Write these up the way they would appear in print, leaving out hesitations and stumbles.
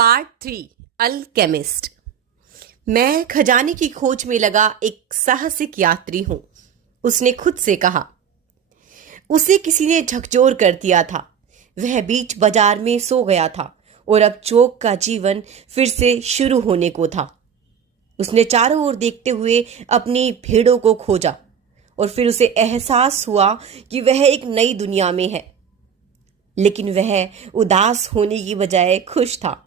Part 3 alchemist. मैं खजाने की खोज में लगा एक साहसिक यात्री हूं, उसने खुद से कहा। उसे किसी ने झकझोर कर दिया था। वह बीच बाजार में सो गया था और अब चौक का जीवन फिर से शुरू होने को था। उसने चारों ओर देखते हुए अपनी भेड़ों को खोजा और फिर उसे एहसास हुआ कि वह एक नई दुनिया में है। लेकिन वह उदास होने की बजाय खुश था।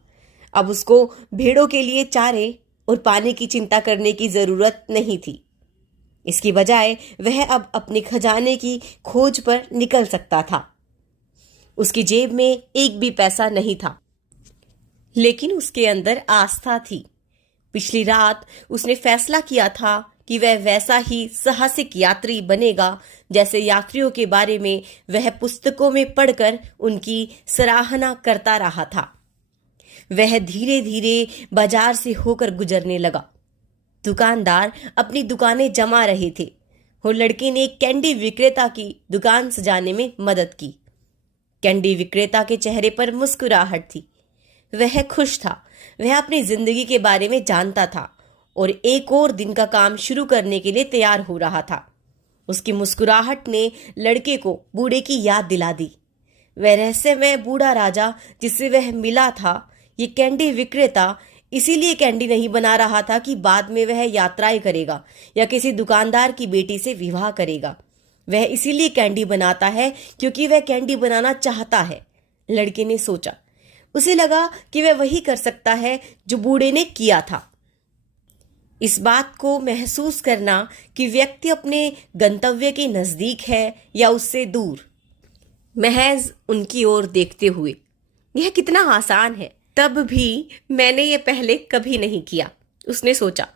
अब उसको भेड़ों के लिए चारे और पानी की चिंता करने की जरूरत नहीं थी। इसकी बजाय वह अब अपने खजाने की खोज पर निकल सकता था। उसकी जेब में एक भी पैसा नहीं था, लेकिन उसके अंदर आस्था थी। पिछली रात उसने फैसला किया था कि वह वैसा ही साहसिक यात्री बनेगा जैसे यात्रियों के बारे में वह पुस्तकों में पढ़कर उनकी सराहना करता रहा था। वह धीरे धीरे बाजार से होकर गुजरने लगा। दुकानदार अपनी दुकानें जमा रहे थे और लड़के ने एक कैंडी विक्रेता की दुकान सजाने में मदद की। कैंडी विक्रेता के चेहरे पर मुस्कुराहट थी। वह खुश था। वह अपनी जिंदगी के बारे में जानता था और एक और दिन का काम शुरू करने के लिए तैयार हो रहा था। उसकी मुस्कुराहट ने लड़के को बूढ़े की याद दिला दी। वह रहस्यमय बूढ़ा राजा जिससे वह मिला था, ये कैंडी विक्रेता इसीलिए कैंडी नहीं बना रहा था कि बाद में वह यात्राएं करेगा या किसी दुकानदार की बेटी से विवाह करेगा। वह इसीलिए कैंडी बनाता है क्योंकि वह कैंडी बनाना चाहता है, लड़के ने सोचा। उसे लगा कि वह वही कर सकता है जो बूढ़े ने किया था। इस बात को महसूस करना कि व्यक्ति अपने गंतव्य के नजदीक है या उससे दूर, महज उनकी ओर देखते हुए। यह कितना आसान है। तब भी मैंने ये पहले कभी नहीं किया, उसने सोचा।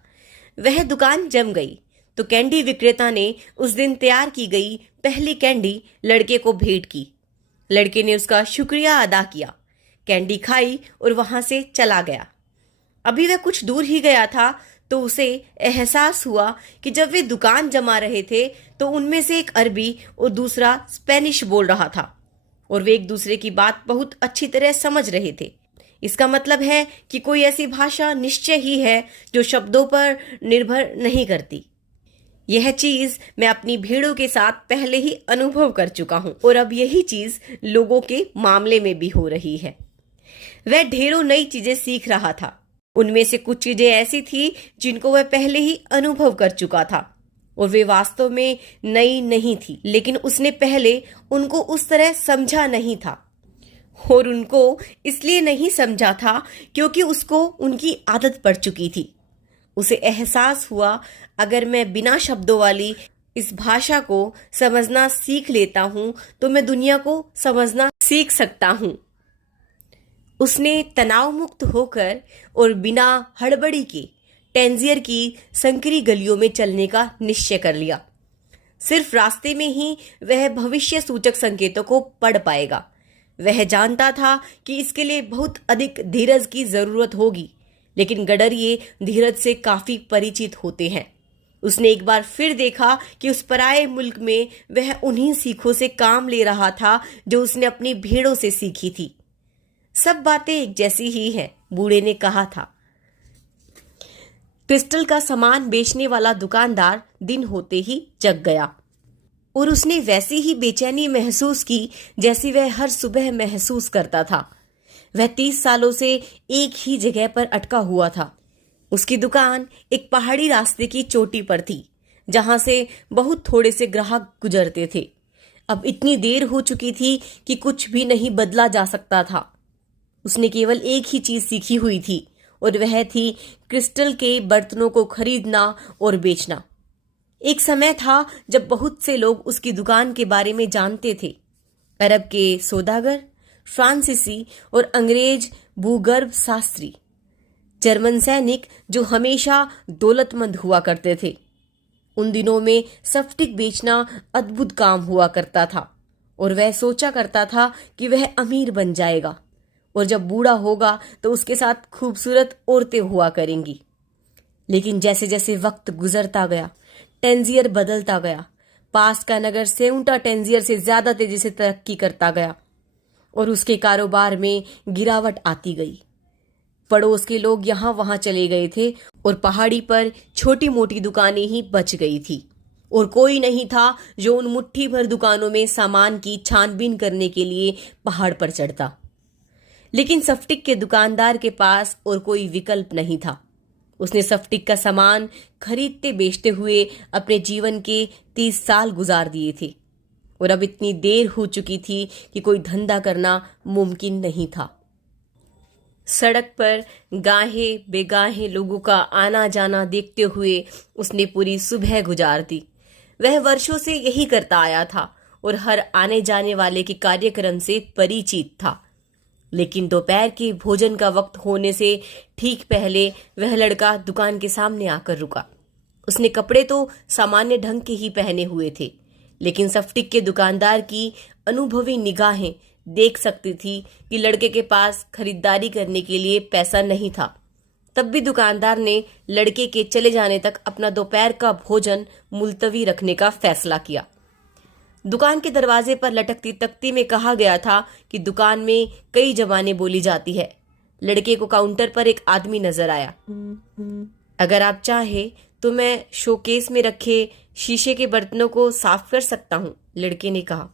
वह दुकान जम गई तो कैंडी विक्रेता ने उस दिन तैयार की गई पहली कैंडी लड़के को भेंट की। लड़के ने उसका शुक्रिया अदा किया, कैंडी खाई और वहां से चला गया। अभी वह कुछ दूर ही गया था तो उसे एहसास हुआ कि जब वे दुकान जमा रहे थे तो उनमें से एक अरबी और दूसरा स्पेनिश बोल रहा था और वे एक दूसरे की बात बहुत अच्छी तरह समझ रहे थे। इसका मतलब है कि कोई ऐसी भाषा निश्चय ही है जो शब्दों पर निर्भर नहीं करती। यह चीज मैं अपनी भेड़ों के साथ पहले ही अनुभव कर चुका हूं और अब यही चीज लोगों के मामले में भी हो रही है। वह ढेरों नई चीजें सीख रहा था। उनमें से कुछ चीजें ऐसी थी जिनको वह पहले ही अनुभव कर चुका था और वे वास्तव में नई नहीं थी, लेकिन उसने पहले उनको उस तरह समझा नहीं था और उनको इसलिए नहीं समझा था क्योंकि उसको उनकी आदत पड़ चुकी थी। उसे एहसास हुआ, अगर मैं बिना शब्दों वाली इस भाषा को समझना सीख लेता हूं तो मैं दुनिया को समझना सीख सकता हूं। उसने तनाव मुक्त होकर और बिना हड़बड़ी के टेंजियर की संकरी गलियों में चलने का निश्चय कर लिया। सिर्फ रास्ते में ही वह भविष्य सूचक संकेतों को पढ़ पाएगा। वह जानता था कि इसके लिए बहुत अधिक धीरज की जरूरत होगी, लेकिन गडरिये धीरज से काफी परिचित होते हैं। उसने एक बार फिर देखा कि उस पराये मुल्क में वह उन्हीं सीखों से काम ले रहा था जो उसने अपनी भेड़ों से सीखी थी। सब बातें एक जैसी ही हैं, बूढ़े ने कहा था। क्रिस्टल का सामान बेचने वाला दुकानदार दिन होते ही जग गया और उसने वैसी ही बेचैनी महसूस की जैसी वह हर सुबह महसूस करता था। वह 30 सालों से एक ही जगह पर अटका हुआ था। उसकी दुकान एक पहाड़ी रास्ते की चोटी पर थी जहां से बहुत थोड़े से ग्राहक गुजरते थे। अब इतनी देर हो चुकी थी कि कुछ भी नहीं बदला जा सकता था। उसने केवल एक ही चीज सीखी हुई थी और वह थी क्रिस्टल के बर्तनों को खरीदना और बेचना। एक समय था जब बहुत से लोग उसकी दुकान के बारे में जानते थे। अरब के सौदागर, फ्रांसीसी और अंग्रेज भूगर्भ शास्त्री, जर्मन सैनिक जो हमेशा दौलतमंद हुआ करते थे। उन दिनों में स्फटिक बेचना अद्भुत काम हुआ करता था और वह सोचा करता था कि वह अमीर बन जाएगा और जब बूढ़ा होगा तो उसके साथ खूबसूरत औरतें हुआ करेंगी। लेकिन जैसे जैसे वक्त गुजरता गया, टेंजियर बदलता गया। पास का नगर सेउंटा टेंजियर से ज्यादा तेजी से तरक्की करता गया और उसके कारोबार में गिरावट आती गई। पड़ोस के लोग यहाँ वहां चले गए थे और पहाड़ी पर छोटी मोटी दुकानें ही बच गई थी और कोई नहीं था जो उन मुट्ठी भर दुकानों में सामान की छानबीन करने के लिए पहाड़ पर चढ़ता। लेकिन सफ्टिक के दुकानदार के पास और कोई विकल्प नहीं था। उसने सफ्टिक का सामान खरीदते बेचते हुए अपने जीवन के 30 साल गुजार दिए थे और अब इतनी देर हो चुकी थी कि कोई धंधा करना मुमकिन नहीं था। सड़क पर गाहे बेगाहे लोगों का आना जाना देखते हुए उसने पूरी सुबह गुजार दी। वह वर्षों से यही करता आया था और हर आने जाने वाले के कार्यक्रम से परिचित था। लेकिन दोपहर के भोजन का वक्त होने से ठीक पहले वह लड़का दुकान के सामने आकर रुका। उसने कपड़े तो सामान्य ढंग के ही पहने हुए थे, लेकिन सफ्टिक के दुकानदार की अनुभवी निगाहें देख सकती थी कि लड़के के पास खरीदारी करने के लिए पैसा नहीं था। तब भी दुकानदार ने लड़के के चले जाने तक अपना दोपहर का भोजन मुलतवी रखने का फैसला किया। दुकान के दरवाजे पर लटकती तख्ती में कहा गया था कि दुकान में कई ज़बानें बोली जाती है। लड़के को काउंटर पर एक आदमी नजर आया। अगर आप चाहे तो मैं शोकेस में रखे शीशे के बर्तनों को साफ कर सकता हूं, लड़के ने कहा।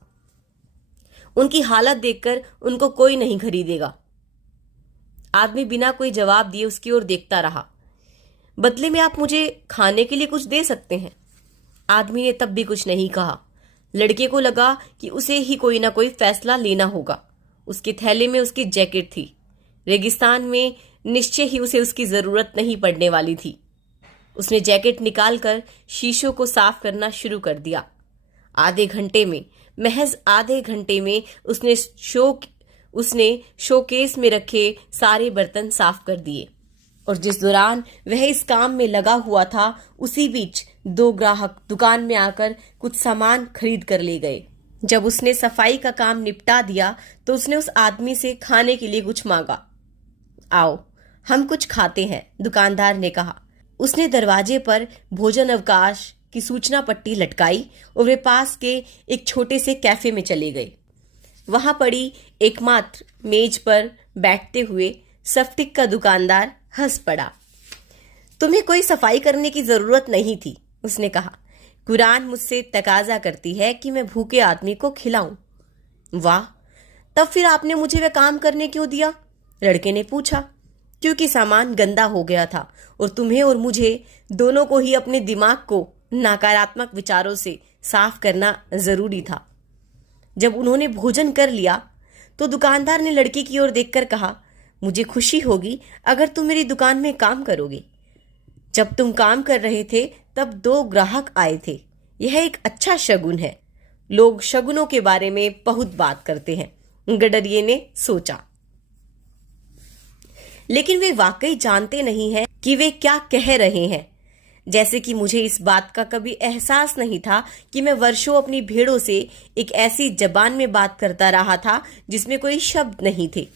उनकी हालत देखकर उनको कोई नहीं खरीदेगा। आदमी बिना कोई जवाब दिए उसकी ओर देखता रहा। बदले में आप मुझे खाने के लिए कुछ दे सकते हैं। आदमी ने तब भी कुछ नहीं कहा। लड़के को लगा कि उसे ही कोई ना कोई फैसला लेना होगा। उसके थैले में उसकी जैकेट थी। रेगिस्तान में निश्चय ही उसे उसकी जरूरत नहीं पड़ने वाली थी। उसने जैकेट निकालकर शीशों को साफ करना शुरू कर दिया। महज आधे घंटे में उसने शोकेस में रखे सारे बर्तन साफ कर दिए और जिस दौरान वह इस काम में लगा हुआ था उसी बीच 2 ग्राहक दुकान में आकर कुछ सामान खरीद कर ले गए। जब उसने सफाई का काम निपटा दिया तो उसने उस आदमी से खाने के लिए कुछ मांगा। आओ हम कुछ खाते हैं, दुकानदार ने कहा। उसने दरवाजे पर भोजन अवकाश की सूचना पट्टी लटकाई और वे पास के एक छोटे से कैफे में चले गए। वहां पड़ी एकमात्र मेज पर बैठते हुए सफ्टिक का दुकानदार हंस पड़ा। तुम्हें कोई सफाई करने की जरूरत नहीं थी, उसने कहा। कुरान मुझसे तकाजा करती है कि मैं भूखे आदमी को खिलाऊं। वाह, तब फिर आपने मुझे वह काम करने क्यों दिया? लड़के ने पूछा। क्योंकि सामान गंदा हो गया था और तुम्हें और मुझे दोनों को ही अपने दिमाग को नकारात्मक विचारों से साफ करना जरूरी था। जब उन्होंने भोजन कर लिया तो दुकानदार ने लड़के की ओर देखकर कहा, मुझे खुशी होगी अगर तुम मेरी दुकान में काम करोगे। जब तुम काम कर रहे थे तब 2 ग्राहक आए थे। यह एक अच्छा शगुन है। लोग शगुनों के बारे में बहुत बात करते हैं, गडरिये ने सोचा। लेकिन वे वाकई जानते नहीं हैं कि वे क्या कह रहे हैं। जैसे कि मुझे इस बात का कभी एहसास नहीं था कि मैं वर्षों अपनी भेड़ों से एक ऐसी जबान में बात करता रहा था जिसमें कोई शब्द नहीं थे।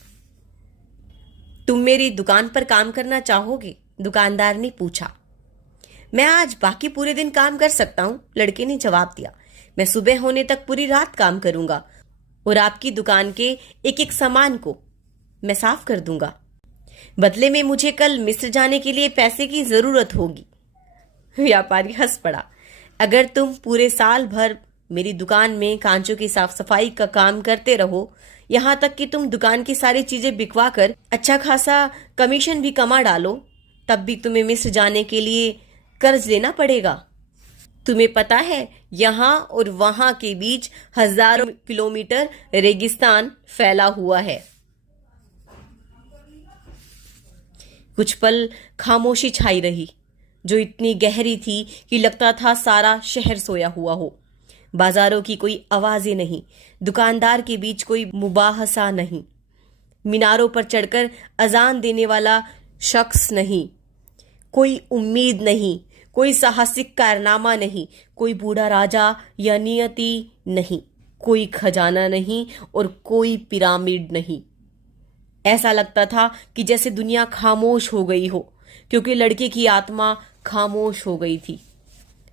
तुम मेरी दुकान पर काम करना चाहोगे? दुकानदार ने पूछा। मैं आज बाकी पूरे दिन काम कर सकता हूं, लड़के ने जवाब दिया। मैं सुबह होने तक पूरी रात काम करूंगा और आपकी दुकान के एक एक सामान को मैं साफ कर दूंगा। बदले में मुझे कल मिस्र जाने के लिए पैसे की जरूरत होगी। व्यापारी हंस पड़ा। अगर तुम पूरे साल भर मेरी दुकान में कांचों की साफ सफाई का काम करते रहो, यहाँ तक कि तुम दुकान की सारी चीजें बिकवा कर अच्छा खासा कमीशन भी कमा डालो, तब भी तुम्हें मिस्र जाने के लिए कर्ज लेना पड़ेगा। तुम्हें पता है यहाँ और वहां के बीच हजारों किलोमीटर रेगिस्तान फैला हुआ है। कुछ पल खामोशी छाई रही, जो इतनी गहरी थी कि लगता था सारा शहर सोया हुआ हो। बाजारों की कोई आवाजें नहीं, दुकानदार के बीच कोई मुबाहसा नहीं, मीनारों पर चढ़कर अजान देने वाला शख्स नहीं, कोई उम्मीद नहीं, कोई साहसिक कारनामा नहीं, कोई बूढ़ा राजा या नियति नहीं, कोई खजाना नहीं और कोई पिरामिड नहीं। ऐसा लगता था कि जैसे दुनिया खामोश हो गई हो, क्योंकि लड़के की आत्मा खामोश हो गई थी।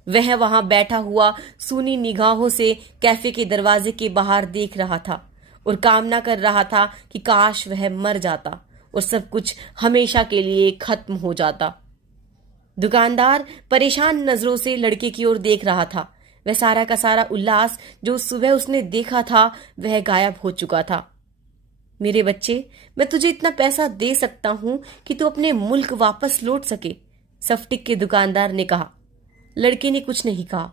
वह वहां बैठा हुआ सूनी निगाहों से कैफे के दरवाजे के बाहर देख रहा था और कामना कर रहा था कि काश वह मर जाता और सब कुछ हमेशा के लिए खत्म हो जाता। दुकानदार परेशान नजरों से लड़के की ओर देख रहा था। वह सारा का सारा उल्लास जो सुबह उसने देखा था वह गायब हो चुका था। मेरे बच्चे, मैं तुझे इतना पैसा दे सकता हूं कि तू अपने मुल्क वापस लौट सके, सफ्टिक के दुकानदार ने कहा। लड़के ने कुछ नहीं कहा।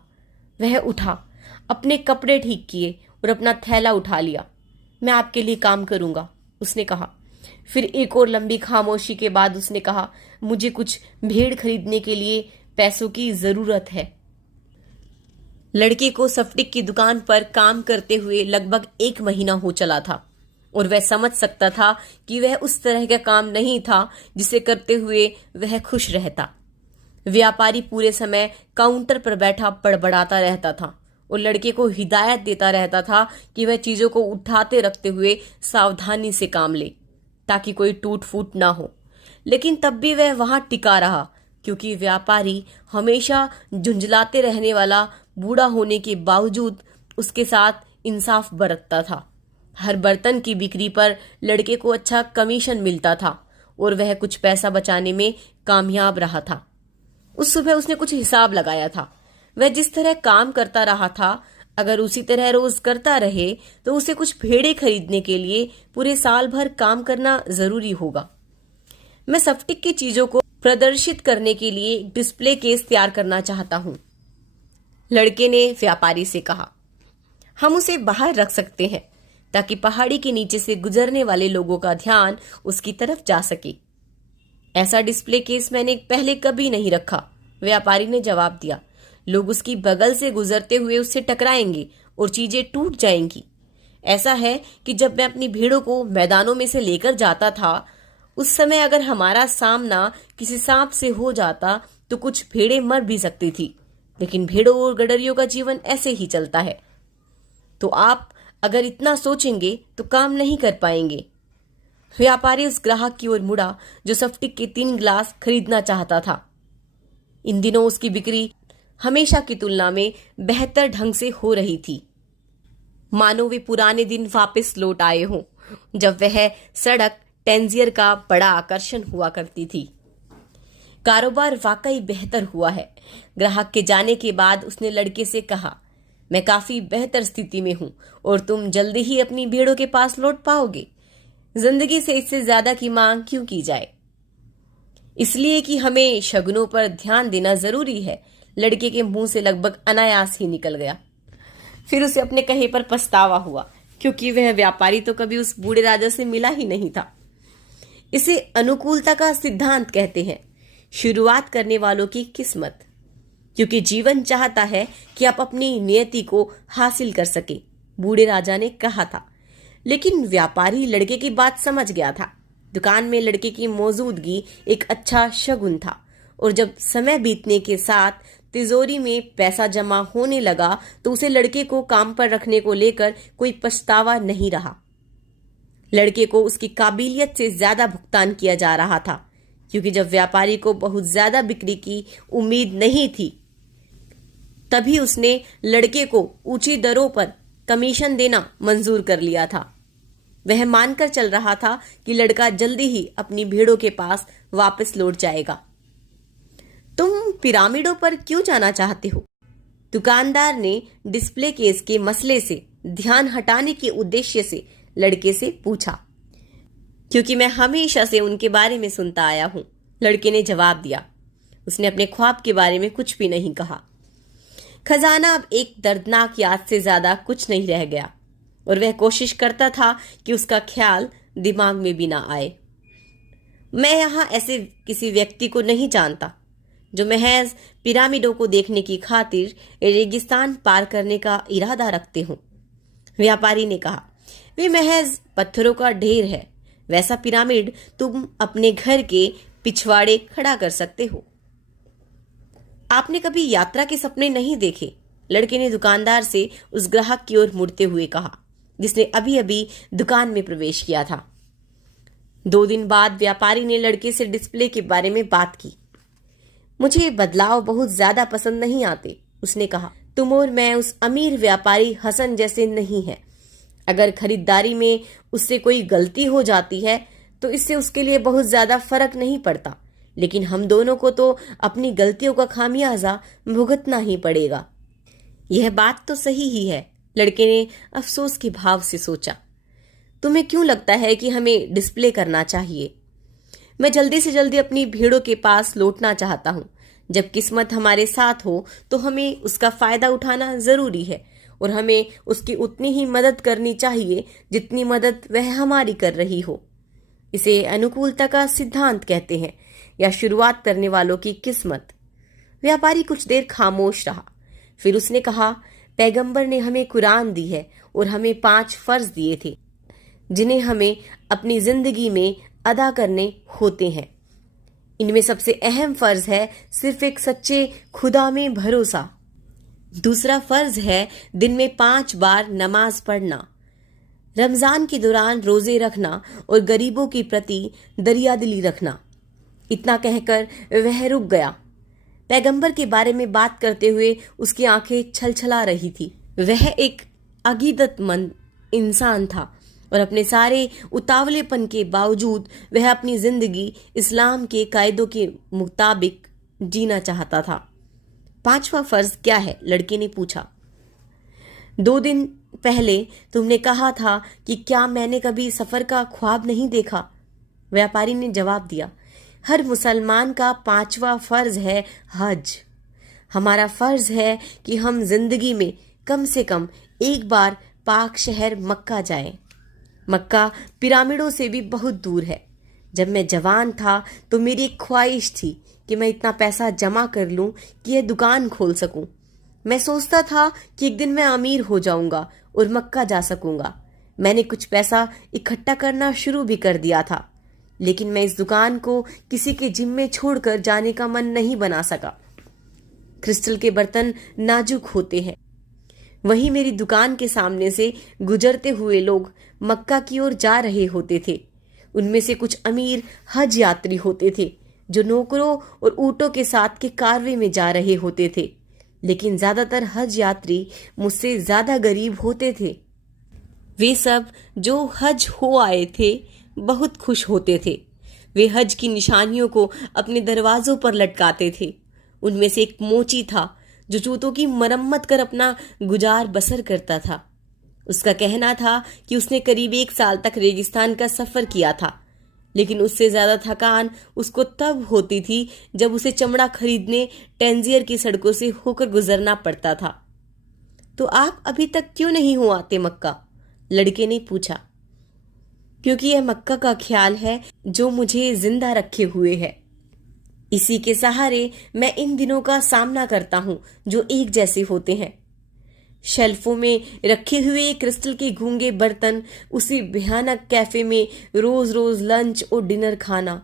वह उठा, अपने कपड़े ठीक किए और अपना थैला उठा लिया। मैं आपके लिए काम करूंगा, उसने कहा। फिर एक और लंबी खामोशी के बाद उसने कहा, मुझे कुछ भेड़ खरीदने के लिए पैसों की जरूरत है। लड़के को सफ्टिक की दुकान पर काम करते हुए लगभग 1 महीना हो चला था और वह समझ सकता था कि वह उस तरह का काम नहीं था जिसे करते हुए वह खुश रहता। व्यापारी पूरे समय काउंटर पर बैठा बड़बड़ाता रहता था और लड़के को हिदायत देता रहता था कि वह चीजों को उठाते रखते हुए सावधानी से काम ले ताकि कोई टूट फूट ना हो। लेकिन तब भी वह वहां टिका रहा क्योंकि व्यापारी हमेशा झुंझलाते रहने वाला बूढ़ा होने के बावजूद उसके साथ इंसाफ बरतता था। हर बर्तन की बिक्री पर लड़के को अच्छा कमीशन मिलता था और वह कुछ पैसा बचाने में कामयाब रहा था। उस सुबह उसने कुछ हिसाब लगाया था। वह जिस तरह काम करता रहा था, अगर उसी तरह रोज करता रहे तो उसे कुछ भेड़ें खरीदने के लिए पूरे साल भर काम करना जरूरी होगा। मैं सफ्टिक की चीजों को प्रदर्शित करने के लिए एक डिस्प्ले केस तैयार करना चाहता हूं, लड़के ने व्यापारी से कहा। हम उसे बाहर रख सकते हैं ताकि पहाड़ी के नीचे से गुजरने वाले लोगों का ध्यान उसकी तरफ जा सके। ऐसा डिस्प्ले केस मैंने पहले कभी नहीं रखा, व्यापारी ने जवाब दिया। लोग उसकी बगल से गुजरते हुए उससे टकराएंगे और चीजें टूट जाएंगी। ऐसा है कि जब मैं अपनी भेड़ों को मैदानों में से लेकर जाता था, उस समय अगर हमारा सामना किसी सांप से हो जाता तो कुछ भेड़ें मर भी सकती थी, लेकिन भेड़ों और गडरियों का जीवन ऐसे ही चलता है। तो आप अगर इतना सोचेंगे तो काम नहीं कर पाएंगे। व्यापारी उस ग्राहक की ओर मुड़ा जो सफ्टिक के 3 गिलास खरीदना चाहता था। इन दिनों उसकी बिक्री हमेशा की तुलना में बेहतर ढंग से हो रही थी, मानो वे पुराने दिन वापस लौट आए हों जब वह सड़क टेंजियर का बड़ा आकर्षण हुआ करती थी। कारोबार वाकई बेहतर हुआ है। ग्राहक के जाने के बाद उसने लड़के से कहा, मैं काफी बेहतर स्थिति में हूं और तुम जल्दी ही अपनी भेड़ों के पास लौट पाओगे। जिंदगी से इससे ज्यादा की मांग क्यों की जाए? इसलिए कि हमें शगुनों पर ध्यान देना जरूरी है, लड़के के मुंह से लगभग अनायास ही निकल गया। फिर उसे अपने कहे पर पछतावा हुआ क्योंकि वह व्यापारी तो कभी उस बूढ़े राजा से मिला ही नहीं था। इसे अनुकूलता का सिद्धांत कहते हैं, शुरुआत करने वालों की किस्मत, क्योंकि जीवन चाहता है कि आप अपनी नियति को हासिल कर सके, बूढ़े राजा ने कहा था। लेकिन व्यापारी लड़के की बात समझ गया था। दुकान में लड़के की मौजूदगी एक अच्छा शगुन था और जब समय बीतने के साथ तिजोरी में पैसा जमा होने लगा तो उसे लड़के को काम पर रखने को लेकर कोई पछतावा नहीं रहा। लड़के को उसकी काबिलियत से ज्यादा भुगतान किया जा रहा था क्योंकि जब व्यापारी को बहुत ज्यादा बिक्री की उम्मीद नहीं थी तभी उसने लड़के को ऊंची दरों पर कमीशन देना मंजूर कर लिया था। वह मानकर चल रहा था कि लड़का जल्दी ही अपनी भेड़ों के पास वापस लौट जाएगा। तुम पिरामिडों पर क्यों जाना चाहते हो? दुकानदार ने डिस्प्ले केस के मसले से ध्यान हटाने के उद्देश्य से लड़के से पूछा। क्योंकि मैं हमेशा से उनके बारे में सुनता आया हूं, लड़के ने जवाब दिया। उसने अपने ख्वाब के बारे में कुछ भी नहीं कहा। खजाना अब एक दर्दनाक याद से ज्यादा कुछ नहीं रह गया और वह कोशिश करता था कि उसका ख्याल दिमाग में भी ना आए। मैं यहां ऐसे किसी व्यक्ति को नहीं जानता जो महज पिरामिडों को देखने की खातिर रेगिस्तान पार करने का इरादा रखते हों, व्यापारी ने कहा। वे महज पत्थरों का ढेर है। वैसा पिरामिड तुम अपने घर के पिछवाड़े खड़ा कर सकते हो। आपने कभी यात्रा के सपने नहीं देखे? लड़के ने दुकानदार से उस ग्राहक की ओर मुड़ते हुए कहा जिसने अभी अभी दुकान में प्रवेश किया था। 2 दिन बाद व्यापारी ने लड़के से डिस्प्ले के बारे में बात की। मुझे बदलाव बहुत ज्यादा पसंद नहीं आते, उसने कहा। तुम और मैं उस अमीर व्यापारी हसन जैसे नहीं हैं। अगर खरीदारी में उससे कोई गलती हो जाती है तो इससे उसके लिए बहुत ज्यादा फर्क नहीं पड़ता, लेकिन हम दोनों को तो अपनी गलतियों का खामियाजा भुगतना ही पड़ेगा। यह बात तो सही ही है, लड़के ने अफसोस के भाव से सोचा। तुम्हें क्यों लगता है कि हमें डिस्प्ले करना चाहिए? मैं जल्दी से जल्दी अपनी भीड़ों के पास लौटना चाहता हूँ। जब किस्मत हमारे साथ हो तो हमें उसका फायदा उठाना जरूरी है और हमें उसकी उतनी ही मदद करनी चाहिए जितनी मदद वह हमारी कर रही हो। इसे अनुकूलता का सिद्धांत कहते हैं, या शुरुआत करने वालों की किस्मत। व्यापारी कुछ देर खामोश रहा, फिर उसने कहा, पैगंबर ने हमें कुरान दी है और हमें 5 फर्ज दिए थे जिन्हें हमें अपनी जिंदगी में अदा करने होते हैं। इनमें सबसे अहम फर्ज है सिर्फ एक सच्चे खुदा में भरोसा। दूसरा फर्ज है दिन में 5 बार नमाज पढ़ना, रमजान के दौरान रोजे रखना और गरीबों के प्रति दरियादिली रखना। इतना कहकर वह रुक गया। पैगंबर के बारे में बात करते हुए उसकी आंखें छलछला रही थी। वह एक अकीदतमंद इंसान था और अपने सारे उतावलेपन के बावजूद वह अपनी जिंदगी इस्लाम के कायदों के मुताबिक जीना चाहता था। 5वां फर्ज क्या है? लड़के ने पूछा। 2 दिन पहले तुमने कहा था कि क्या मैंने कभी सफर का ख्वाब नहीं देखा? व्यापारी ने जवाब दिया, हर मुसलमान का 5वां फर्ज है हज। हमारा फर्ज है कि हम जिंदगी में कम से कम एक बार पाक शहर मक्का जाएं। मक्का पिरामिडों से भी बहुत दूर है। जब मैं जवान था तो मेरी एक ख्वाहिश थी कि मैं इतना पैसा जमा कर लूं कि यह दुकान खोल सकूं। मैं सोचता था कि एक दिन मैं अमीर हो जाऊंगा और मक्का जा सकूंगा। मैंने कुछ पैसा इकट्ठा करना शुरू भी कर दिया था, लेकिन मैं इस दुकान को किसी के जिम्मे छोड़कर जाने का मन नहीं बना सका। क्रिस्टल के बर्तन नाजुक होते हैं। वहीं मेरी दुकान के सामने से गुजरते हुए लोग मक्का की ओर जा रहे होते थे। उनमें से कुछ अमीर हज यात्री होते थे जो नौकरों और ऊँटों के साथ के कारवे में जा रहे होते थे, लेकिन ज्यादातर हज यात्री मुझसे ज्यादा गरीब होते थे। वे सब जो हज हो आए थे बहुत खुश होते थे। वे हज की निशानियों को अपने दरवाजों पर लटकाते थे। उनमें से एक मोची था जो जूतों की मरम्मत कर अपना गुजार बसर करता था। उसका कहना था कि उसने करीब 1 साल तक रेगिस्तान का सफर किया था, लेकिन उससे ज्यादा थकान उसको तब होती थी जब उसे चमड़ा खरीदने टेंजियर की सड़कों से होकर गुजरना पड़ता था। तो आप अभी तक क्यों नहीं हो आते मक्का? लड़के ने पूछा। क्योंकि यह मक्का का ख्याल है जो मुझे जिंदा रखे हुए है। इसी के सहारे मैं इन दिनों का सामना करता हूं जो एक जैसे होते हैं। शेल्फों में रखे हुए क्रिस्टल के गूंगे बर्तन, उसी भयानक कैफे में रोज रोज लंच और डिनर खाना।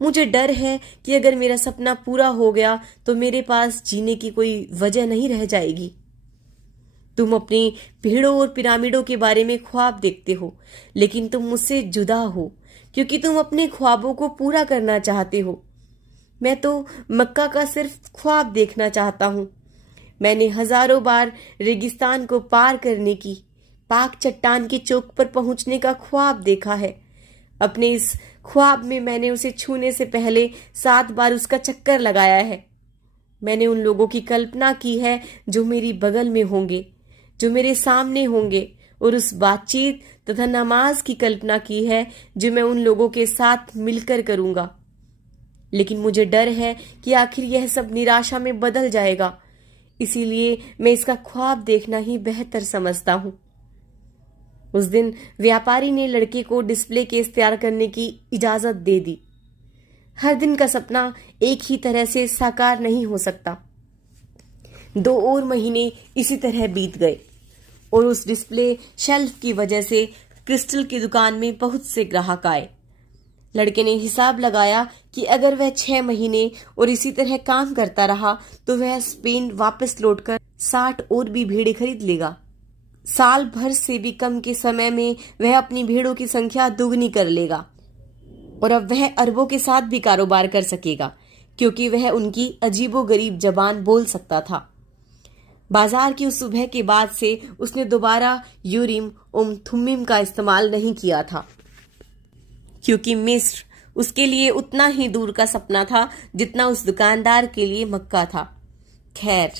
मुझे डर है कि अगर मेरा सपना पूरा हो गया तो मेरे पास जीने की कोई वजह नहीं रह जाएगी। तुम अपनी भीड़ों और पिरामिडों के बारे में ख्वाब देखते हो, लेकिन तुम मुझसे जुदा हो क्योंकि तुम अपने ख्वाबों को पूरा करना चाहते हो। मैं तो मक्का का सिर्फ ख्वाब देखना चाहता हूँ। मैंने हजारों बार रेगिस्तान को पार करने की, पाक चट्टान की चोक पर पहुंचने का ख्वाब देखा है। अपने इस ख्वाब में मैंने उसे छूने से पहले 7 बार उसका चक्कर लगाया है। मैंने उन लोगों की कल्पना की है जो मेरी बगल में होंगे, जो मेरे सामने होंगे, और उस बातचीत तथा नमाज की कल्पना की है जो मैं उन लोगों के साथ मिलकर करूंगा। लेकिन मुझे डर है कि आखिर यह सब निराशा में बदल जाएगा, इसीलिए मैं इसका ख्वाब देखना ही बेहतर समझता हूं। उस दिन व्यापारी ने लड़के को डिस्प्ले केस तैयार करने की इजाजत दे दी। हर दिन का सपना एक ही तरह से साकार नहीं हो सकता। 2 और महीने इसी तरह बीत गए और उस डिस्प्ले शेल्फ की वजह से क्रिस्टल की दुकान में बहुत से ग्राहक आए। लड़के ने हिसाब लगाया कि अगर वह 6 महीने और इसी तरह काम करता रहा तो वह स्पेन वापस लौटकर 60 और भी भेड़ें खरीद लेगा। साल भर से भी कम के समय में वह अपनी भेड़ों की संख्या दुगनी कर लेगा और अब वह अरबों के साथ भी कारोबार कर सकेगा क्योंकि वह उनकी अजीबोगरीब जबान बोल सकता था। बाजार की उस सुबह के बाद से उसने दोबारा यूरिम थुम्मिम का इस्तेमाल नहीं किया था। क्योंकि मिस्र उसके लिए उतना ही दूर का सपना था जितना उस दुकानदार के लिए मक्का था। खैर,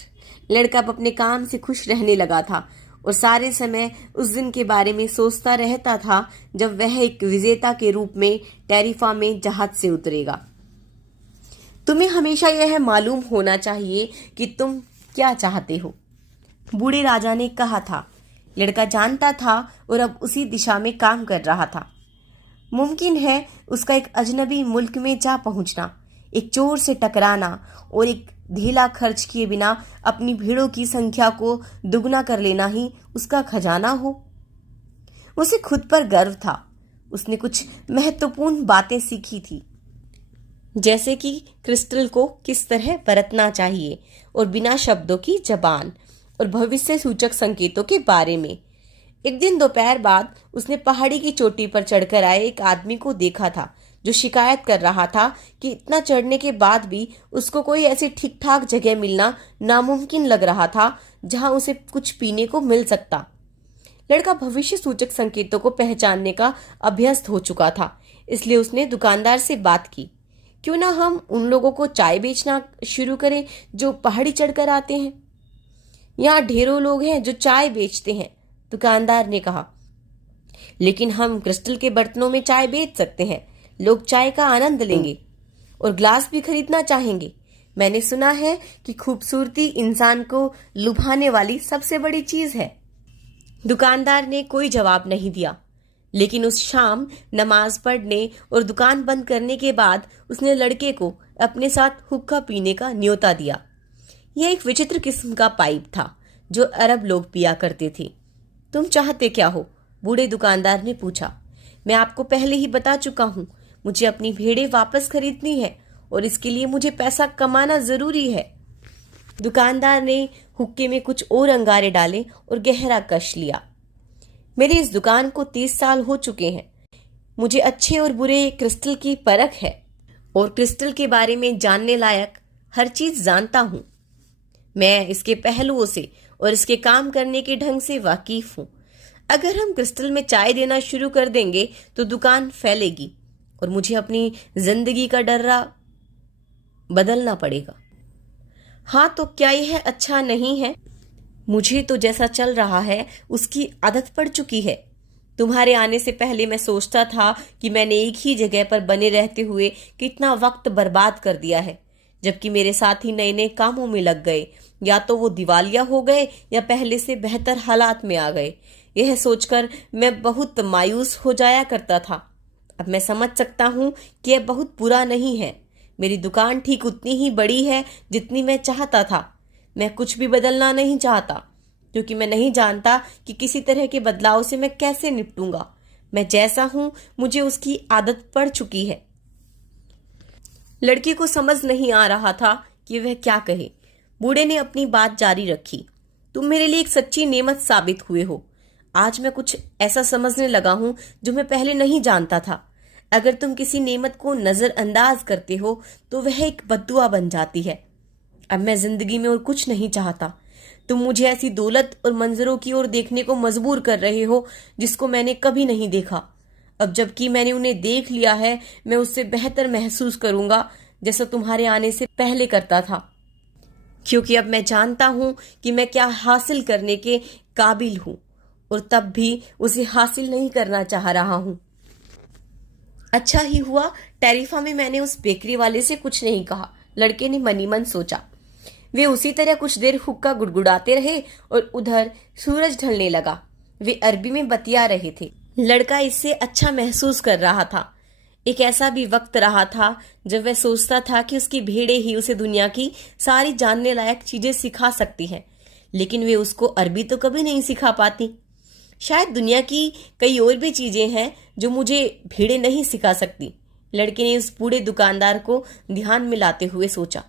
लड़का अब अपने काम से खुश रहने लगा था और सारे समय उस दिन के बारे में सोचता रहता था जब वह एक विजेता के रूप में टैरिफा में जहाज से उतरेगा। तुम्हें हमेशा यह मालूम होना चाहिए कि तुम क्या चाहते हो, बूढ़े राजा ने कहा था। लड़का जानता था और अब उसी दिशा में काम कर रहा था। मुमकिन है उसका एक अजनबी मुल्क में जा पहुंचना, एक चोर से टकराना और एक ढीला खर्च किए बिना अपनी भीड़ों की संख्या को दुगना कर लेना ही उसका खजाना हो। उसे खुद पर गर्व था। उसने कुछ महत्वपूर्ण बातें सीखी थी, जैसे कि क्रिस्टल को किस तरह बरतना चाहिए और बिना शब्दों की जबान और भविष्य सूचक संकेतों के बारे में। एक दिन दोपहर बाद उसने पहाड़ी की चोटी पर चढ़कर आए एक आदमी को देखा था जो शिकायत कर रहा था कि इतना चढ़ने के बाद भी उसको कोई ऐसी ठीक ठाक जगह मिलना नामुमकिन लग रहा था जहां उसे कुछ पीने को मिल सकता। लड़का भविष्य सूचक संकेतों को पहचानने का अभ्यस्त हो चुका था, इसलिए उसने दुकानदार से बात की। क्यों ना हम उन लोगों को चाय बेचना शुरू करें जो पहाड़ी चढ़कर आते हैं। यहाँ ढेरों लोग हैं जो चाय बेचते हैं, दुकानदार ने कहा। लेकिन हम क्रिस्टल के बर्तनों में चाय बेच सकते हैं। लोग चाय का आनंद लेंगे और ग्लास भी खरीदना चाहेंगे। मैंने सुना है कि खूबसूरती इंसान को लुभाने वाली सबसे बड़ी चीज है। दुकानदार ने कोई जवाब नहीं दिया, लेकिन उस शाम नमाज पढ़ने और दुकान बंद करने के बाद उसने लड़के को अपने साथ हुक्का पीने का न्योता दिया। यह एक विचित्र किस्म का पाइप था जो अरब लोग पिया करते थे। तुम चाहते क्या हो? बूढ़े दुकानदार ने पूछा। मैं आपको पहले ही बता चुका हूँ, मुझे अपनी भेड़ें वापस खरीदनी है और इसके लिए मुझे पैसा कमाना जरूरी है। दुकानदार ने हुक्के में कुछ और अंगारे डाले और गहरा कश लिया। मेरी इस दुकान को 30 साल हो चुके हैं। मुझे अच्छे और बुरे क्रिस्टल की परख है और क्रिस्टल के बारे में जानने लायक हर चीज जानता हूं। मैं इसके पहलुओं से और इसके काम करने के ढंग से वाकिफ हूं। अगर हम क्रिस्टल में चाय देना शुरू कर देंगे तो दुकान फैलेगी और मुझे अपनी जिंदगी का डर्रा बदलना पड़ेगा। हाँ, तो क्या यह अच्छा नहीं है? मुझे तो जैसा चल रहा है उसकी आदत पड़ चुकी है। तुम्हारे आने से पहले मैं सोचता था कि मैंने एक ही जगह पर बने रहते हुए कितना वक्त बर्बाद कर दिया है, जबकि मेरे साथी नए नए कामों में लग गए। या तो वो दिवालिया हो गए या पहले से बेहतर हालात में आ गए। यह सोचकर मैं बहुत मायूस हो जाया करता था। अब मैं समझ सकता हूँ कि यह बहुत बुरा नहीं है। मेरी दुकान ठीक उतनी ही बड़ी है जितनी मैं चाहता था। मैं कुछ भी बदलना नहीं चाहता, क्योंकि मैं नहीं जानता कि किसी तरह के बदलाव से मैं कैसे निपटूंगा। मैं जैसा हूं मुझे उसकी आदत पड़ चुकी है। लड़के को समझ नहीं आ रहा था कि वह क्या कहे। बूढ़े ने अपनी बात जारी रखी। तुम मेरे लिए एक सच्ची नेमत साबित हुए हो। आज मैं कुछ ऐसा समझने लगा हूं जो मैं पहले नहीं जानता था। अगर तुम किसी नेमत को नजरअंदाज करते हो तो वह एक बद्दुआ बन जाती है। अब मैं जिंदगी में और कुछ नहीं चाहता। तुम मुझे ऐसी दौलत और मंजरों की ओर देखने को मजबूर कर रहे हो जिसको मैंने कभी नहीं देखा। अब जबकि मैंने उन्हें देख लिया है, मैं उससे बेहतर महसूस करूंगा जैसा तुम्हारे आने से पहले करता था, क्योंकि अब मैं जानता हूं कि मैं क्या हासिल करने के काबिल हूं और तब भी उसे हासिल नहीं करना चाह रहा हूं। अच्छा ही हुआ टैरिफा में मैंने उस बेकरी वाले से कुछ नहीं कहा, लड़के ने मनी मन सोचा। वे उसी तरह कुछ देर हुक्का गुड़गुड़ाते रहे और उधर सूरज ढलने लगा। वे अरबी में बतिया रहे थे। लड़का इससे अच्छा महसूस कर रहा था। एक ऐसा भी वक्त रहा था जब वह सोचता था कि उसकी भेड़ें ही उसे दुनिया की सारी जानने लायक चीजें सिखा सकती हैं, लेकिन वे उसको अरबी तो कभी नहीं सिखा पाती। शायद दुनिया की कई और भी चीजें हैं जो मुझे भेड़ें नहीं सिखा सकती, लड़के ने उस बूढ़े दुकानदार को ध्यान में लाते हुए सोचा।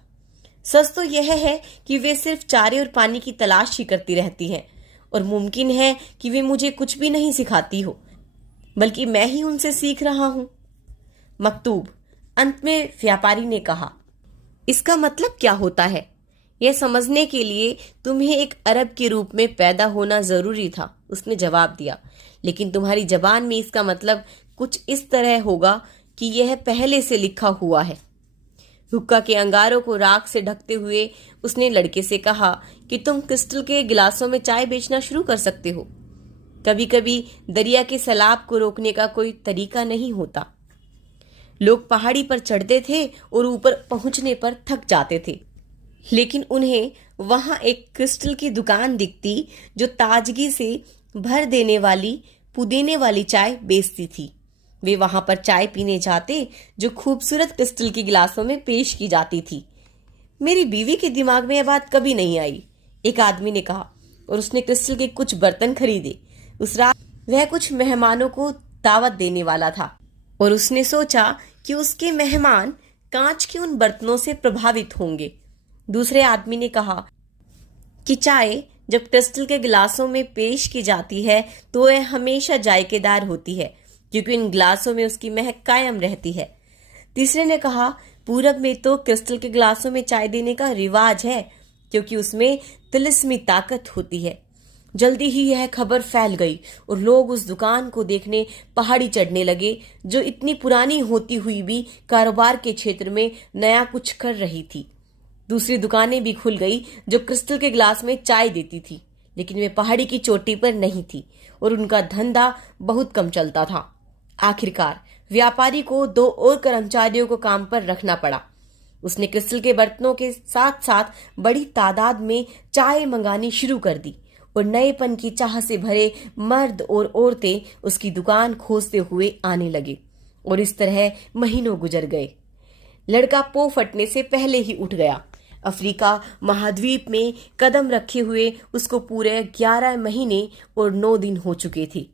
सच तो यह है कि वे सिर्फ चारे और पानी की तलाश ही करती रहती हैं और मुमकिन है कि वे मुझे कुछ भी नहीं सिखाती हो, बल्कि मैं ही उनसे सीख रहा हूं। मकतूब, अंत में व्यापारी ने कहा। इसका मतलब क्या होता है? यह समझने के लिए तुम्हें एक अरब के रूप में पैदा होना जरूरी था, उसने जवाब दिया। लेकिन तुम्हारी जबान में इसका मतलब कुछ इस तरह होगा कि यह पहले से लिखा हुआ है। हुक्का के अंगारों को राख से ढकते हुए उसने लड़के से कहा कि तुम क्रिस्टल के गिलासों में चाय बेचना शुरू कर सकते हो। कभी कभी दरिया के सैलाब को रोकने का कोई तरीका नहीं होता। लोग पहाड़ी पर चढ़ते थे और ऊपर पहुंचने पर थक जाते थे, लेकिन उन्हें वहां एक क्रिस्टल की दुकान दिखती जो ताजगी से भर देने वाली पुदीने वाली चाय बेचती थी। वे वहां पर चाय पीने जाते जो खूबसूरत क्रिस्टल के गिलासों में पेश की जाती थी। मेरी बीवी के दिमाग में यह बात कभी नहीं आई, एक आदमी ने कहा, और उसने क्रिस्टल के कुछ बर्तन खरीदे। उस रात वह कुछ मेहमानों को दावत देने वाला था और उसने सोचा कि उसके मेहमान कांच के उन बर्तनों से प्रभावित होंगे। दूसरे आदमी ने कहा कि चाय जब क्रिस्टल के गिलासों में पेश की जाती है तो वह हमेशा जायकेदार होती है, क्योंकि इन गिलासों में उसकी महक कायम रहती है। तीसरे ने कहा, पूरब में तो क्रिस्टल के गिलासों में चाय देने का रिवाज है, क्योंकि उसमें तिलिस्मी ताकत होती है। जल्दी ही यह खबर फैल गई और लोग उस दुकान को देखने पहाड़ी चढ़ने लगे, जो इतनी पुरानी होती हुई भी कारोबार के क्षेत्र में नया कुछ कर रही थी। दूसरी दुकानें भी खुल गई जो क्रिस्टल के गिलास में चाय देती थी, लेकिन वे पहाड़ी की चोटी पर नहीं थी और उनका धंधा बहुत कम चलता था। आखिरकार व्यापारी को 2 और कर्मचारियों को काम पर रखना पड़ा। उसने क्रिस्टल के बर्तनों के साथ साथ बड़ी तादाद में चाय मंगानी शुरू कर दी और नएपन की चाह से भरे मर्द और औरतें उसकी दुकान खोजते हुए आने लगे और इस तरह महीनों गुजर गए। लड़का पो फटने से पहले ही उठ गया। अफ्रीका महाद्वीप में कदम रखे हुए उसको पूरे 11 महीने और 9 दिन हो चुके थे।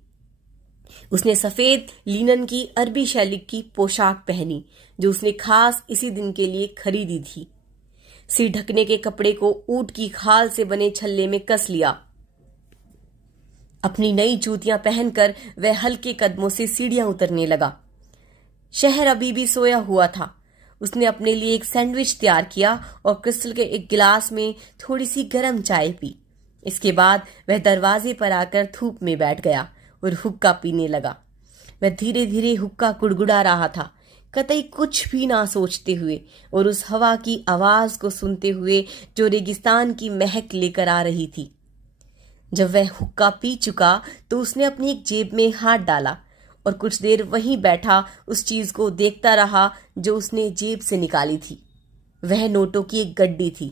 उसने सफेद लिनन की अरबी शैली की पोशाक पहनी जो उसने खास इसी दिन के लिए खरीदी थी। सिर ढकने के कपड़े को ऊंट की खाल से बने छल्ले में कस लिया। अपनी नई जूतियां पहनकर वह हल्के कदमों से सीढ़ियां उतरने लगा। शहर अभी भी सोया हुआ था। उसने अपने लिए एक सैंडविच तैयार किया और क्रिस्टल के एक गिलास में थोड़ी सी गर्म चाय पी। इसके बाद वह दरवाजे पर आकर धूप में बैठ गया और हुक्का पीने लगा। वह धीरे धीरे हुक्का गुड़गुड़ा रहा था, कतई कुछ भी ना सोचते हुए और उस हवा की आवाज को सुनते हुए जो रेगिस्तान की महक लेकर आ रही थी। जब वह हुक्का पी चुका तो उसने अपनी एक जेब में हाथ डाला और कुछ देर वहीं बैठा उस चीज को देखता रहा जो उसने जेब से निकाली थी। वह नोटों की एक गड्डी थी।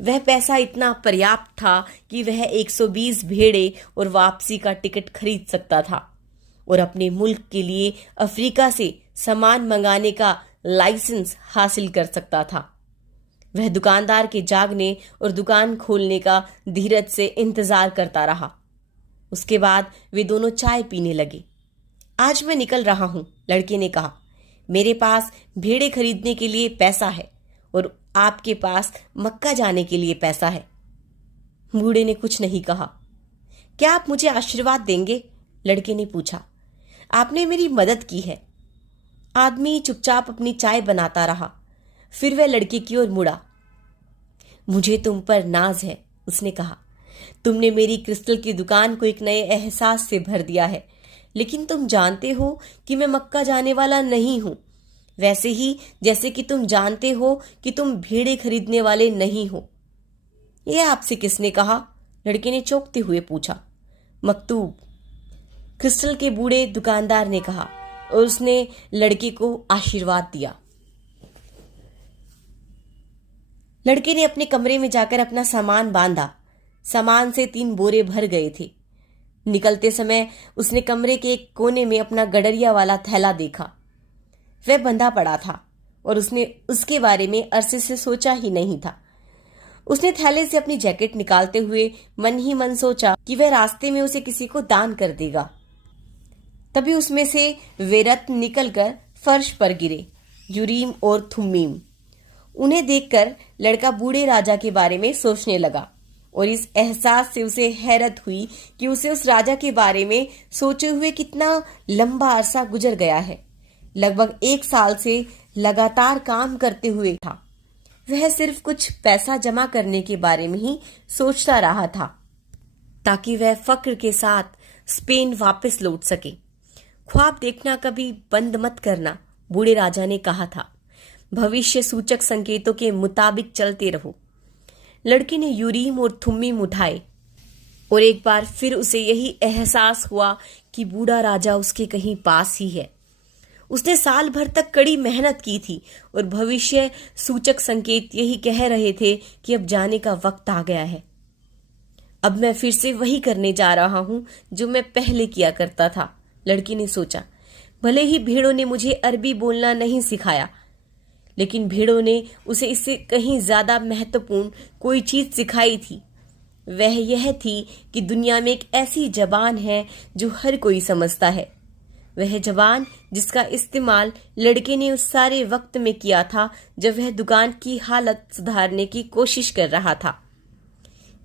वह पैसा इतना पर्याप्त था कि वह 120 भेड़े और वापसी का टिकट खरीद सकता था और अपने मुल्क के लिए अफ्रीका से सामान मंगाने का लाइसेंस हासिल कर सकता था। वह दुकानदार के जागने और दुकान खोलने का धीरज से इंतजार करता रहा। उसके बाद वे दोनों चाय पीने लगे। आज मैं निकल रहा हूं, लड़के ने कहा। मेरे पास भेड़े खरीदने के लिए पैसा है और आपके पास मक्का जाने के लिए पैसा है। बूढ़े ने कुछ नहीं कहा। क्या आप मुझे आशीर्वाद देंगे? लड़के ने पूछा। आपने मेरी मदद की है। आदमी चुपचाप अपनी चाय बनाता रहा। फिर वह लड़के की ओर मुड़ा। मुझे तुम पर नाज है, उसने कहा। तुमने मेरी क्रिस्टल की दुकान को एक नए एहसास से भर दिया है, लेकिन तुम जानते हो कि मैं मक्का जाने वाला नहीं हूं, वैसे ही जैसे कि तुम जानते हो कि तुम भेड़े खरीदने वाले नहीं हो। यह आपसे किसने कहा? लड़के ने चौंकते हुए पूछा। मकतूब, क्रिस्टल के बूढ़े दुकानदार ने कहा और उसने लड़के को आशीर्वाद दिया। लड़के ने अपने कमरे में जाकर अपना सामान बांधा। सामान से 3 बोरे भर गए थे। निकलते समय उसने कमरे के एक कोने में अपना गडरिया वाला थैला देखा। वह बंधा पड़ा था और उसने उसके बारे में अरसे से सोचा ही नहीं था। उसने थैले से अपनी जैकेट निकालते हुए मन ही मन सोचा कि वह रास्ते में उसे किसी को दान कर देगा। तभी उसमें से वे रत्न निकलकर फर्श पर गिरे, यूरीम और थुम्मीम। उन्हें देखकर लड़का बूढ़े राजा के बारे में सोचने लगा और इस एहसास से उसे हैरत हुई कि उसे उस राजा के बारे में सोचे हुए कितना लंबा अरसा गुजर गया है। लगभग 1 साल से लगातार काम करते हुए था। वह सिर्फ कुछ पैसा जमा करने के बारे में ही सोचता रहा था ताकि वह फक्र के साथ स्पेन वापस लौट सके। ख्वाब देखना कभी बंद मत करना, बूढ़े राजा ने कहा था। भविष्य सूचक संकेतों के मुताबिक चलते रहो। लड़के ने यूरीम और थुम्मीम उठाए और एक बार फिर उसे यही एहसास हुआ कि बूढ़ा राजा उसके कहीं पास ही है। उसने साल भर तक कड़ी मेहनत की थी और भविष्य सूचक संकेत यही कह रहे थे कि अब जाने का वक्त आ गया है। अब मैं फिर से वही करने जा रहा हूं जो मैं पहले किया करता था, लड़की ने सोचा। भले ही भेड़ों ने मुझे अरबी बोलना नहीं सिखाया, लेकिन भेड़ों ने उसे इससे कहीं ज्यादा महत्वपूर्ण कोई चीज सिखाई थी। वह यह थी कि दुनिया में एक ऐसी जबान है जो हर कोई समझता है। वह जबान जिसका इस्तेमाल लड़के ने उस सारे वक्त में किया था जब वह दुकान की हालत सुधारने की कोशिश कर रहा था।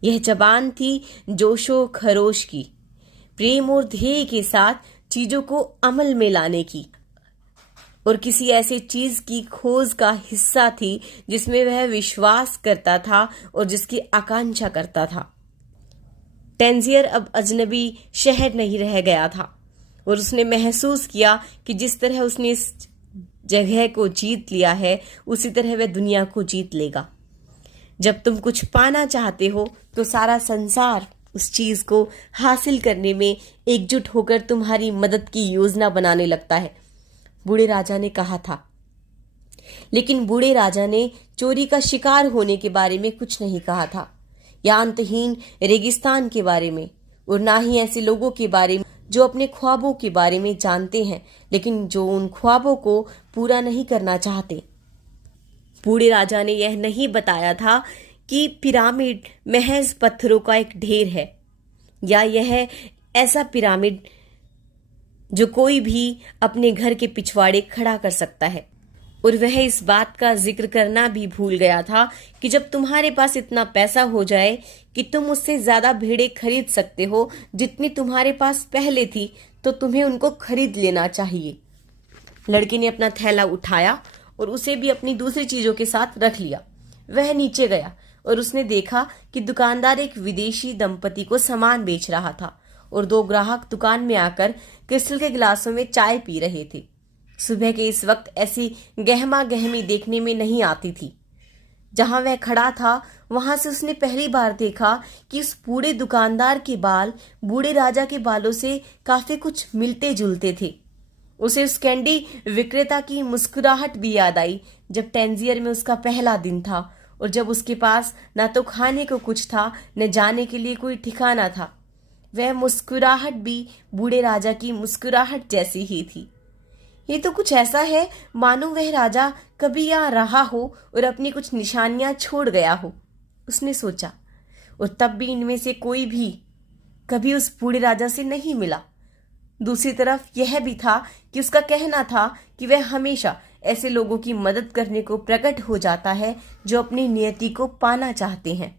यह जबान थी जोशो खरोश की, प्रेम और ध्येय के साथ चीजों को अमल में लाने की, और किसी ऐसी चीज की खोज का हिस्सा थी जिसमें वह विश्वास करता था और जिसकी आकांक्षा करता था। टेंजियर अब अजनबी शहर नहीं रह गया था और उसने महसूस किया कि जिस तरह उसने इस जगह को जीत लिया है उसी तरह वह दुनिया को जीत लेगा। जब तुम कुछ पाना चाहते हो तो सारा संसार उस चीज को हासिल करने में एकजुट होकर तुम्हारी मदद की योजना बनाने लगता है, बूढ़े राजा ने कहा था। लेकिन बूढ़े राजा ने चोरी का शिकार होने के बारे में कुछ नहीं कहा था, या अंतहीन रेगिस्तान के बारे में, और ना ही ऐसे लोगों के बारे में जो अपने ख्वाबों के बारे में जानते हैं लेकिन जो उन ख्वाबों को पूरा नहीं करना चाहते। बूढ़े राजा ने यह नहीं बताया था कि पिरामिड महज पत्थरों का एक ढेर है, या यह ऐसा पिरामिड जो कोई भी अपने घर के पिछवाड़े खड़ा कर सकता है। और वह इस बात का जिक्र करना भी भूल गया था कि जब तुम्हारे पास इतना पैसा हो जाए कि तुम उससे ज्यादा भेड़ें खरीद सकते हो जितनी तुम्हारे पास पहले थी, तो तुम्हें उनको खरीद लेना चाहिए। लड़के ने अपना थैला उठाया और उसे भी अपनी दूसरी चीजों के साथ रख लिया। वह नीचे गया और उसने देखा कि दुकानदार एक विदेशी दंपति को सामान बेच रहा था और दो ग्राहक दुकान में आकर क्रिस्टल के गिलासों में चाय पी रहे थे। सुबह के इस वक्त ऐसी गहमा गहमी देखने में नहीं आती थी। जहां वह खड़ा था वहां से उसने पहली बार देखा कि उस बूढ़े दुकानदार के बाल बूढ़े राजा के बालों से काफी कुछ मिलते जुलते थे। उसे उस कैंडी विक्रेता की मुस्कुराहट भी याद आई जब टेंजियर में उसका पहला दिन था और जब उसके पास न तो खाने को कुछ था न जाने के लिए कोई ठिकाना था। वह मुस्कुराहट भी बूढ़े राजा की मुस्कुराहट जैसी ही थी। ये तो कुछ ऐसा है मानो वह राजा कभी यहाँ रहा हो और अपनी कुछ निशानियां छोड़ गया हो, उसने सोचा। और तब भी इनमें से कोई भी कभी उस बूढ़े राजा से नहीं मिला। दूसरी तरफ यह भी था कि उसका कहना था कि वह हमेशा ऐसे लोगों की मदद करने को प्रकट हो जाता है जो अपनी नियति को पाना चाहते हैं।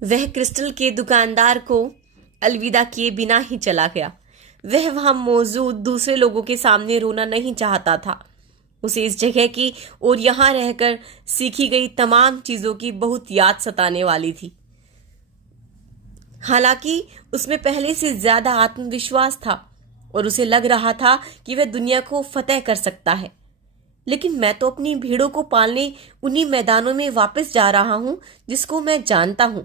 वह क्रिस्टल के दुकानदार को अलविदा किए बिना ही चला गया। वह वहां मौजूद दूसरे लोगों के सामने रोना नहीं चाहता था। उसे इस जगह की और यहाँ रहकर सीखी गई तमाम चीजों की बहुत याद सताने वाली थी। हालांकि उसमें पहले से ज्यादा आत्मविश्वास था और उसे लग रहा था कि वह दुनिया को फतेह कर सकता है। लेकिन मैं तो अपनी भेड़ों को पालने उन्हीं मैदानों में वापस जा रहा हूं जिसको मैं जानता हूं,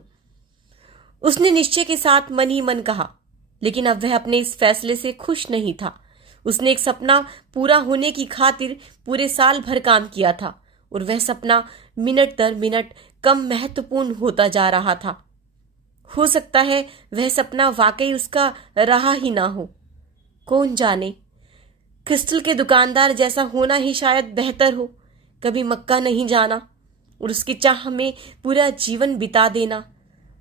उसने निश्चय के साथ मन ही मन कहा। लेकिन अब वह अपने इस फैसले से खुश नहीं था। उसने एक सपना पूरा होने की खातिर पूरे साल भर काम किया था और वह सपना मिनट दर मिनट कम महत्वपूर्ण होता जा रहा था। हो सकता है वह सपना वाकई उसका रहा ही ना हो, कौन जाने। क्रिस्टल के दुकानदार जैसा होना ही शायद बेहतर हो, कभी मक्का नहीं जाना और उसकी चाह में पूरा जीवन बिता देना।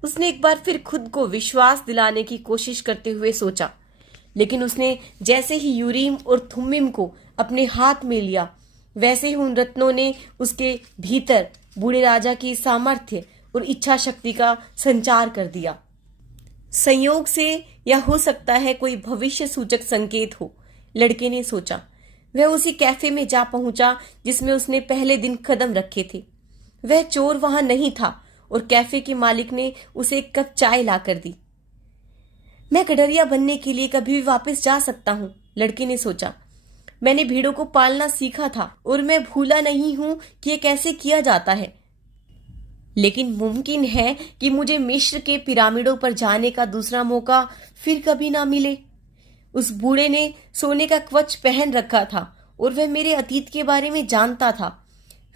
उसने एक बार फिर खुद को विश्वास दिलाने की कोशिश करते हुए सोचा। लेकिन उसने जैसे ही यूरीम और थुम्मीम को अपने हाथ में लिया, वैसे ही उन रत्नों ने उसके भीतर बूढ़े राजा की सामर्थ्य और इच्छा शक्ति का संचार कर दिया। संयोग से या हो सकता है कोई भविष्य सूचक संकेत हो, लड़के ने सोचा। वह उसी कैफे में जा पहुंचा जिसमें उसने पहले दिन कदम रखे थे। वह चोर वहां नहीं था और कैफे के मालिक ने उसे एक कप चाय लाकर दी। मैं गडरिया बनने के लिए कभी भी वापस जा सकता हूं, लड़के ने सोचा, मैंने भेड़ों को पालना सीखा था और मैं भूला नहीं हूं कि यह कैसे किया जाता है। लेकिन मुमकिन है कि मुझे मिस्र के पिरामिडों पर जाने का दूसरा मौका फिर कभी ना मिले। उस बूढ़े ने सोने का कवच पहन रखा था और वह मेरे अतीत के बारे में जानता था।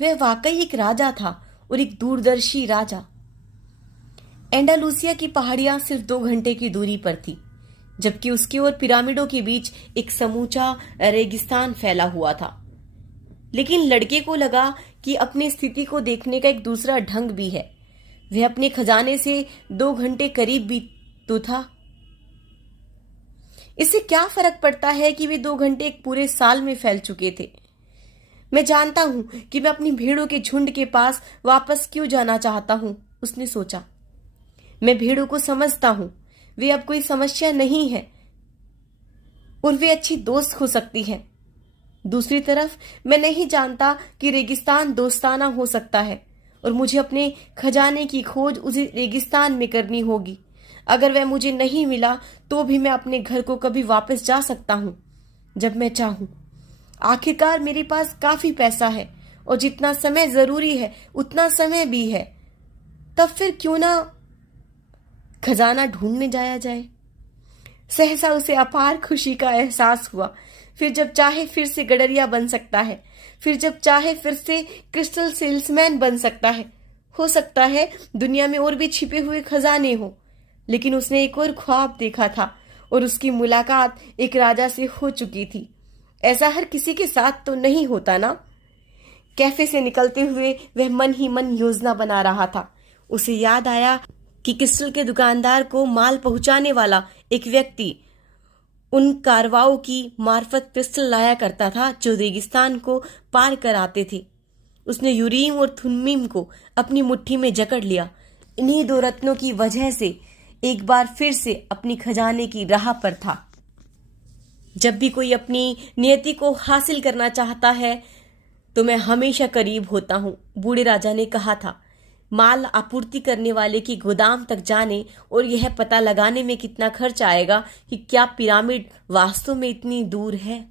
वह वाकई एक राजा था और एक दूरदर्शी राजा। एंडालुसिया की पहाड़ियां सिर्फ 2 घंटे की दूरी पर थी, जबकि उसकी और पिरामिडों के बीच एक समूचा रेगिस्तान फैला हुआ था। लेकिन लड़के को लगा कि अपनी स्थिति को देखने का एक दूसरा ढंग भी है। वह अपने खजाने से 2 घंटे करीब भी तो था। इससे क्या फर्क पड़ता है कि वे 2 घंटे एक पूरे साल में फैल चुके थे। मैं जानता हूं कि मैं अपनी भेड़ों के झुंड के पास वापस क्यों जाना चाहता हूं, उसने सोचा। मैं भेड़ों को समझता हूं, वे अब कोई समस्या नहीं है और वे अच्छी दोस्त हो सकती हैं। दूसरी तरफ मैं नहीं जानता कि रेगिस्तान दोस्ताना हो सकता है और मुझे अपने खजाने की खोज उसी रेगिस्तान में करनी होगी। अगर वह मुझे नहीं मिला तो भी मैं अपने घर को कभी वापस जा सकता हूं जब मैं चाहूं। आखिरकार मेरे पास काफी पैसा है और जितना समय जरूरी है उतना समय भी है। तब फिर क्यों ना खजाना ढूंढने जाया जाए। सहसा उसे अपार खुशी का एहसास हुआ। फिर जब चाहे फिर से गडरिया बन सकता है, फिर जब चाहे फिर से क्रिस्टल सेल्समैन बन सकता है। हो सकता है दुनिया में और भी छिपे हुए खजाने हो। लेकिन उसने एक और ख्वाब देखा था और उसकी मुलाकात एक राजा से हो चुकी थी। ऐसा हर किसी के साथ तो नहीं होता ना। कैफे से निकलते हुए वह मन ही मन योजना बना रहा था। उसे याद आया कि क्रिस्टल के दुकानदार को माल पहुंचाने वाला एक व्यक्ति उन कारवाओं की मार्फत क्रिस्टल लाया करता था जो रेगिस्तान को पार कर आते थे। उसने यूरीम और थुम्मीम को अपनी मुट्ठी में जकड़ लिया। इन्हीं 2 रत्नों की वजह से एक बार फिर से अपनी खजाने की राह पर था। जब भी कोई अपनी नियति को हासिल करना चाहता है तो मैं हमेशा करीब होता हूं, बूढ़े राजा ने कहा था। माल आपूर्ति करने वाले की गोदाम तक जाने और यह पता लगाने में कितना खर्च आएगा कि क्या पिरामिड वास्तव में इतनी दूर है।